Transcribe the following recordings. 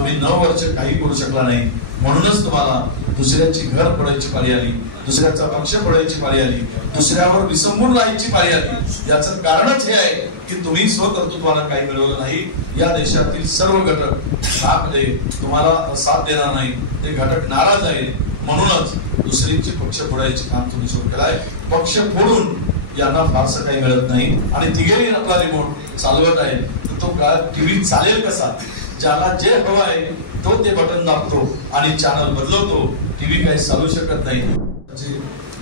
तुम्ही 9 वर्ष काही करू शकला नाही, म्हणूनच तुम्हाला दुसऱ्याची घर फोडायची पाळी आली, दुसऱ्याचा पक्ष फोडायची पाळी आली, दुसऱ्यावर विसंबून राहायची पाळी आली। याचं कारणच हे आहे की तुम्ही स्वकर्तृत्वानं काही मिळवलं नाही। या देशातील सर्व घटक त्यामध्ये तुम्हाला साथ देणार नाही, ते घटक नाराज आहेत, म्हणूनच दुसरीची पक्ष फोडायचे काम तुम्ही सुरू केलं आहे। पक्ष फोडून यांना फारसं काही मिळत नाही आणि तिघेही आपला रिमोट चालवत आहे, तर तो टीव्ही चालेल कसा? ज्याला जे हवं आहे तो ते बटन दाबतो आणि चॅनल बदलवतो, टीव्ही काही चालू शकत नाही।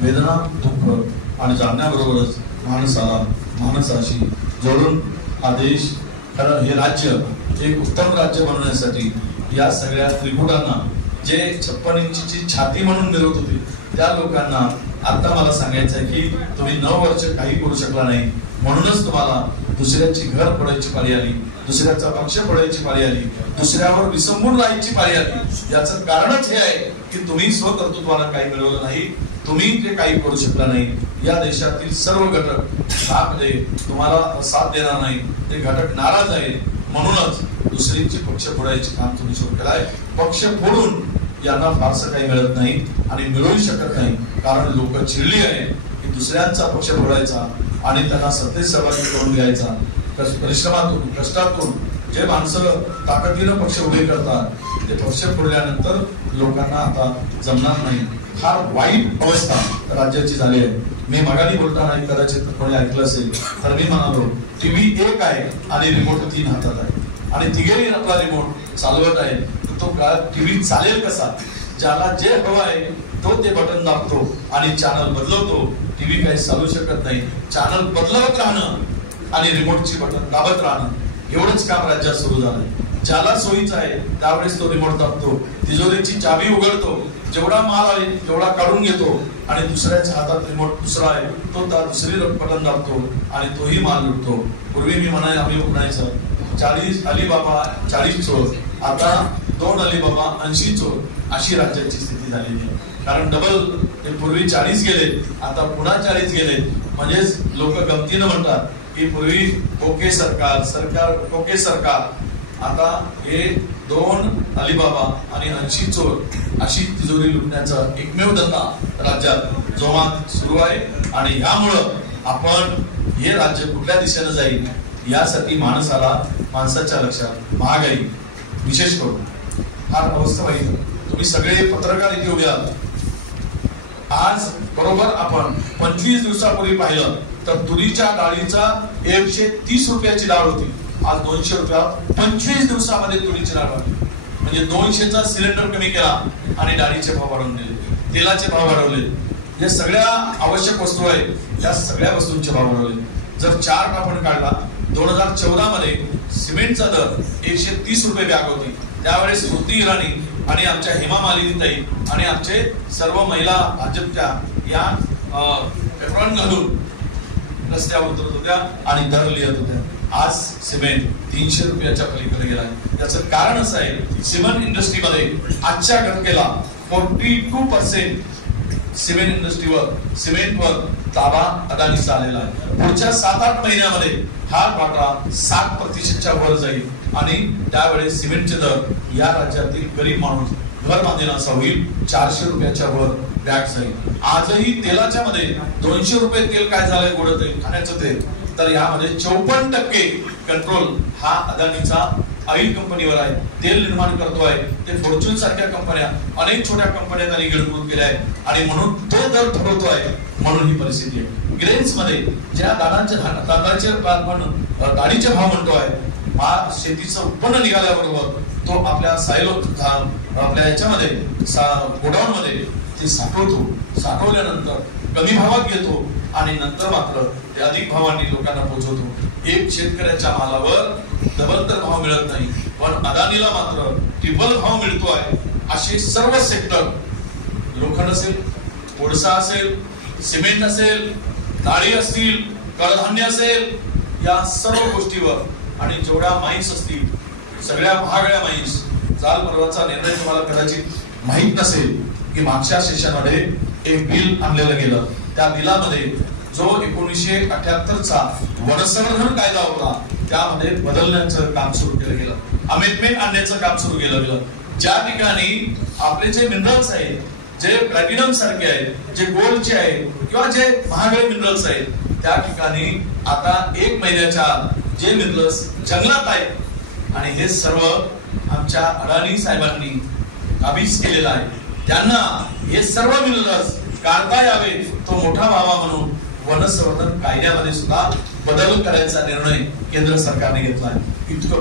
वेदना, दुःख आणि जाणण्याबरोबरच माणसाला माणसाशी जोडून हा देश, खरं हे राज्य एक उत्तम राज्य बनवण्यासाठी या सगळ्या त्रिकुटांना जे 56 इंचीची छाती म्हणून मिरवत होते त्या लोकांना आता मला सांगायचं आहे की तुम्ही 9 वर्ष काही करू शकला नाही, म्हणूनच तुम्हाला दुसऱ्याची घर फोडायची पाळी आली, दुसऱ्याचा पक्ष फोडायची पाळी आली, दुसऱ्यावर विसंबून राहायची पाळी आली। याचं कारणच हे आहे की तुम्ही स्वकर्तृत्वानं काही मिळवलं नाही, तुम्ही ते काही करू शकला नाही। या देशातील सर्व घटक त्यामध्ये तुम्हाला साथ देणार नाही, ते घटक नाराज आहेत, म्हणूनच दुसरीची पक्ष फोडायचे काम तुम्ही सुरू केलं आहे। पक्ष फोडून यांना फारसं काही मिळत नाही आणि मिळवू शकत नाही, कारण लोक चिडली आहेत की दुसऱ्यांचा पक्ष फोडायचा आणि त्यांना सत्तेत सहभागी करून घ्यायचा। परिश्रमातून, कष्टातून जे माणसं ताकदीनं पक्ष उभे करतात ते पक्ष फोडल्यानंतर लोकांना आता जमणार नाही। फार वाईट अवस्था राज्याची झाली आहे। मी मगाली बोलताना कदाचित कोणी ऐकलं असेल तर मी म्हणालो टीव्ही एक आहे आणि रिमोट 3 हातात आहे आणि तिघेही आपला रिमोट चालवत आहे, तर तो टीव्ही चालेल कसा? ज्याला जे हवं आहे तो ते बटन दाबतो आणि चॅनल बदलवतो, टीव्ही काही चालू शकत नाही। चॅनल बदलवत राहणं आणि रिमोटची बटन दाबत राहणं एवढंच काम राज्यात सुरू झालंय। ज्याला सोयीचं आहे त्यावेळेस तो रिमोट दाबतो, तिजोरीची चाबी उघडतो, जेवढा माल आहे तेवढा काढून घेतो आणि दुसऱ्याच्या हातात रिमोट दुसरा आहे तो दुसरी बटन दाबतो आणि तोही माल लुटतो। पूर्वी मी आम्ही म्हणायचं 40 अलीबाबा 40 चोर, आता 2 अलीबाबा 80 चोर, अशी राज्याची स्थिती झालेली आहे। कारण डबल ते पूर्वी 40 गेले, आता पुन्हा 40 गेले। म्हणजेच लोक गमतीनं म्हणतात की पूर्वी ओके सरकार, सरकार ओके सरकार, आता हे 2 अलीबाबा आणि 80 चोर अशी तिजोरी लुटण्याचा एकमेव धंदा राज्यात जोमात सुरू आहे। आणि यामुळं आपण हे राज्य कुठल्या दिशेने जाईल यासाठी माणसाच्या लक्षात महागाई विशेष करून फार अवस्था वाईट। तुम्ही सगळे पत्रकार इथे उभे आहात। आज बरोबर आपण 25 दिवसापूर्वी पाहिलं तर तुरीच्या डाळीचा 130 रुपयाची डाळ होती, आज 200 रुपयात 25 दिवसामध्ये तुरीची डाळ वाढली। म्हणजे 200चा सिलेंडर कमी केला आणि डाळीचे भाव वाढवून दिले, तेलाचे भाव वाढवले, या सगळ्या आवश्यक वस्तू आहेत त्या सगळ्या वस्तूंचे भाव वाढवले। जर चार्ट आपण काढला 2014 मध्ये सिमेंटचा दर 130 रुपये बॅग होती, त्यावेळेस स्मृती इराणी आणि आमच्या हेमा मालिनीताई आणि आमचे सर्व महिला भाजपच्या या पेट्रोल घालून रस्त्यावर उतरत होत्या आणि दर लिहित होत्या। आज सिमेंट 300 रुपयाच्या पलीकडे गेलाय। याचं कारण असं आहे सिमेंट इंडस्ट्रीमध्ये आजच्या घटकेला 42% सिमेंट इंडस्ट्रीवर, सिमेंटवर ताबा अदानीचा आलेला आहे। पुढच्या 7-8 महिन्यामध्ये हा वाटा 60% वर जाईल आणि त्यावेळेस सिमेंटचे दर या राज्यातील गरीब माणूस घर बांधेल असा होईल, 400 रुपयाच्या वर बॅग जाईल। आजही तेलाच्या मध्ये 200 रुपये तेल काय झालंय, गोड तेल, खाण्याचं तेल, तर यामध्ये 54% कंट्रोल हा अदानीचा ऑइल कंपनीवर आहे। तेल निर्माण करतोय ते फॉर्च्यून सारख्या कंपन्या, अनेक छोट्या कंपन्या त्यांनी गिळंकृत केल्या आहेत आणि म्हणून तो दर ठरवतोय, म्हणून ही परिस्थिती आहे। ग्रेन्स मध्ये ज्या तांदळाचे आपण डाळीचे भाव म्हणतोय, शेतीचं उत्पन्न निघाल्याबरोबर तो आपल्या सायलो आपल्या याच्यामध्ये गोडाऊन मध्ये ते साठवतो, साठवल्यानंतर कमी भावात घेतो आणि नंतर मात्र ते अधिक भावांनी लोकांना पोहोचवतो। एक शेतकऱ्याच्या मालावर डबल तर भाव मिळत नाही, पण अदानीला मात्र ट्रिपल भाव मिळतोय। असे सर्व सेक्टर, लोखंड असेल, कोळसा असेल, सिमेंट असेल, डाळी असतील, कडधान्य असेल, या सर्व गोष्टीवर आणि जेवढ्या माईन्स असतील सगळ्या महागड्या माईन्स, जाल पर्वाचा निर्णय तुम्हाला कदाचित माहित नसेल की मागच्या सेशनमध्ये एक बिल आणलेलं गेलं, त्या बिलामध्ये जो 1978चा वनसंवर्धन कायदा होता त्यामध्ये बदलण्याचं काम सुरू केलं गेलं। अमेंडमेंट आणण्याचं काम सुरू केलं गेलं. ज्या ठिकाणी आपले जे मिनरल्स आहेत, जे प्लॅटिनम सारखे आहेत, जे गोल्डचे आहेत किंवा जे महागडे मिनरल्स आहेत, त्या ठिकाणी आता 1 महिन्याच्या जे मिनरल्स जंगलात आहेत आणि हे सर्व आमच्या अडाणी साहेबांनी काबीज केलेलं आहे. त्यांना हे सर्व मिनरल्स काढता यावे, तो मोठा व्हावा म्हणून वन संवर्धन कायद्यामध्ये सुद्धा बदल करायचा निर्णय केंद्र सरकारने घेतला आहे. इतकं